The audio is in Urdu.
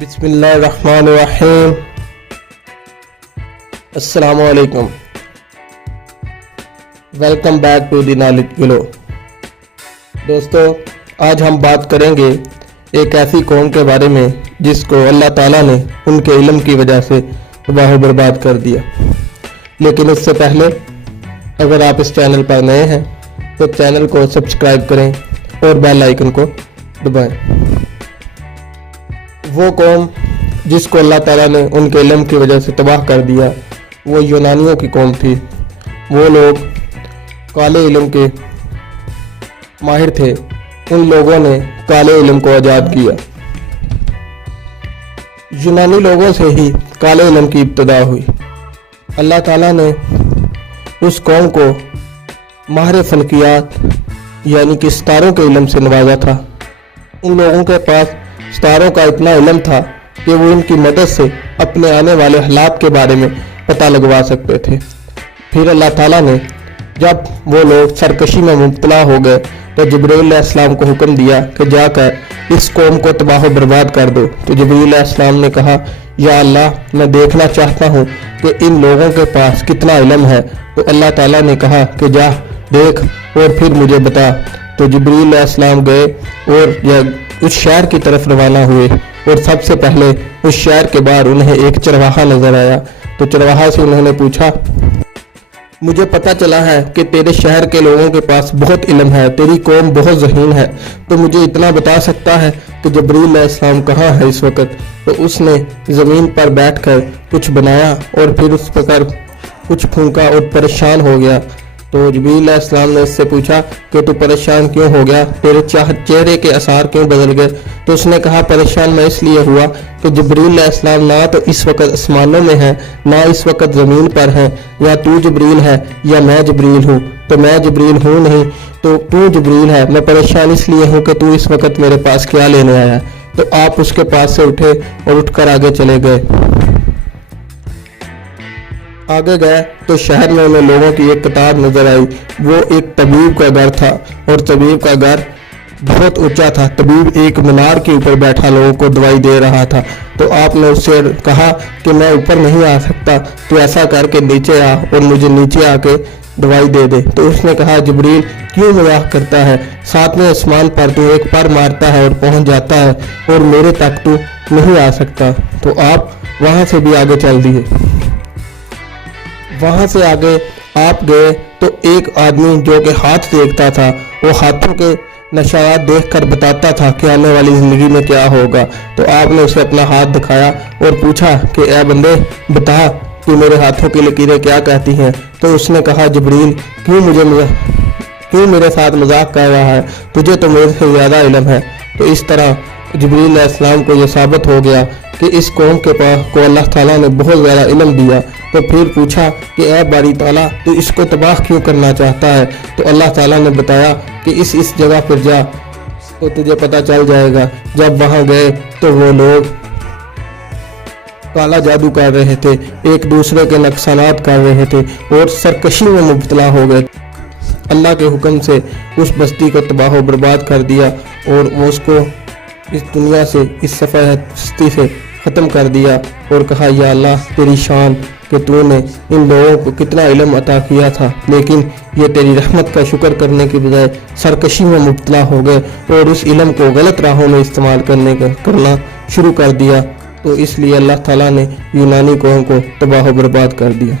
بسم اللہ الرحمن الرحیم۔ السلام علیکم، welcome back to the knowledge glow. دوستو، آج ہم بات کریں گے ایک ایسی قوم کے بارے میں جس کو اللہ تعالیٰ نے ان کے علم کی وجہ سے تباہ و برباد کر دیا۔ لیکن اس سے پہلے اگر آپ اس چینل پر نئے ہیں تو چینل کو سبسکرائب کریں اور بیل آئیکن کو دبائیں۔ وہ قوم جس کو اللہ تعالیٰ نے ان کے علم کی وجہ سے تباہ کر دیا وہ یونانیوں کی قوم تھی۔ وہ لوگ کالے علم کے ماہر تھے۔ ان لوگوں نے کالے علم کو ایجاد کیا۔ یونانی لوگوں سے ہی کالے علم کی ابتدا ہوئی۔ اللہ تعالیٰ نے اس قوم کو ماہر فلکیات یعنی کہ ستاروں کے علم سے نوازا تھا۔ ان لوگوں کے پاس ستاروں کا اتنا علم تھا کہ وہ ان کی مدد سے اپنے آنے والے حالات کے بارے میں پتہ لگوا سکتے تھے۔ پھر اللہ تعالیٰ نے جب وہ لوگ سرکشی میں مبتلا ہو گئے تو جبرائیل علیہ السلام کو حکم دیا کہ جا کر اس قوم کو تباہ و برباد کر دو۔ تو جبرائیل علیہ السلام نے کہا، یا اللہ، میں دیکھنا چاہتا ہوں کہ ان لوگوں کے پاس کتنا علم ہے۔ تو اللہ تعالیٰ نے کہا کہ جا دیکھ اور پھر مجھے بتا۔ تو جبرائیل علیہ السلام گئے اور اس شہر کی طرف روانہ ہوئے، اور سب سے پہلے اس شہر کے باہر انہیں ایک چرواہا نظر آیا۔ تو چرواہا سے انہوں نے پوچھا، مجھے پتہ چلا ہے کہ تیرے شہر کے لوگوں کے پاس بہت علم ہے، تیری قوم بہت ذہین ہے، تو مجھے اتنا بتا سکتا ہے کہ جبرائیل علیہ السلام کہاں ہے اس وقت؟ تو اس نے زمین پر بیٹھ کر کچھ بنایا اور پھر اس پر کچھ پھونکا اور پریشان ہو گیا۔ تو جبرائیل علیہ السلام نے اس سے پوچھا کہ تو پریشان کیوں ہو گیا، تیرے چہرے کے آثار کیوں بدل گئے؟ تو اس نے کہا، پریشان میں اس لیے ہوا کہ جبرائیل علیہ السلام نہ تو اس وقت آسمانوں میں ہے نہ اس وقت زمین پر ہے، یا تو جبرائیل ہے یا میں جبرائیل ہوں۔ تو میں جبرائیل ہوں نہیں، تو جبرائیل ہے۔ میں پریشان اس لیے ہوں کہ تو اس وقت میرے پاس کیا لینے آیا۔ تو آپ اس کے پاس سے اٹھے اور اٹھ کر آگے چلے گئے۔ آگے گئے تو شہر میں انہیں لوگوں کی ایک قطار نظر آئی۔ وہ ایک طبیب کا گھر تھا، اور طبیب کا گھر بہت اونچا تھا۔ طبیب ایک مینار کے اوپر بیٹھا لوگوں کو دوائی دے رہا تھا۔ تو آپ نے اس سے کہا کہ میں اوپر نہیں آ سکتا، تو ایسا کر کے نیچے آ اور مجھے نیچے آ کے دوائی دے دے۔ تو اس نے کہا، جبرائیل کیوں مذاق کرتا ہے؟ ساتویں آسمان پر تو ایک پر مارتا ہے اور پہنچ جاتا ہے، اور میرے تک تو نہیں آ سکتا۔ تو آپ وہاں سے بھی آگے چل دیے۔ وہاں سے آگے آپ گئے تو ایک آدمی جو کہ ہاتھ دیکھتا تھا، وہ ہاتھوں کے نشانات دیکھ کر بتاتا تھا کہ آنے والی زندگی میں کیا ہوگا۔ تو آپ نے اسے اپنا ہاتھ دکھایا اور پوچھا کہ اے بندے، بتا کہ میرے ہاتھوں کی لکیریں کیا کہتی ہیں؟ تو اس نے کہا، جبرائیل کیوں میرے ساتھ مذاق کر رہا ہے؟ تجھے تو میرے سے زیادہ علم ہے۔ تو اس طرح جبرائیل علیہ السلام کو یہ ثابت ہو گیا کہ اس قوم کے پاس کو اللہ تعالیٰ نے بہت زیادہ علم دیا۔ تو پھر پوچھا کہ اے باری تعالیٰ، تو اس کو تباہ کیوں کرنا چاہتا ہے؟ تو اللہ تعالیٰ نے بتایا کہ اس جگہ پر جا تو تجھے پتہ چل جائے گا۔ جب وہاں گئے تو وہ لوگ کالا جادو کر رہے تھے، ایک دوسرے کے نقصانات کر رہے تھے اور سرکشی میں مبتلا ہو گئے۔ اللہ کے حکم سے اس بستی کو تباہ و برباد کر دیا، اور وہ اس کو اس دنیا سے، اس صفحہ ہستی سے ختم کر دیا، اور کہا، یا اللہ، تیری شان کہ تو نے ان لوگوں کو کتنا علم عطا کیا تھا، لیکن یہ تیری رحمت کا شکر کرنے کی بجائے سرکشی میں مبتلا ہو گئے اور اس علم کو غلط راہوں میں استعمال کرنا شروع کر دیا۔ تو اس لیے اللہ تعالیٰ نے یونانی قوم کو تباہ و برباد کر دیا۔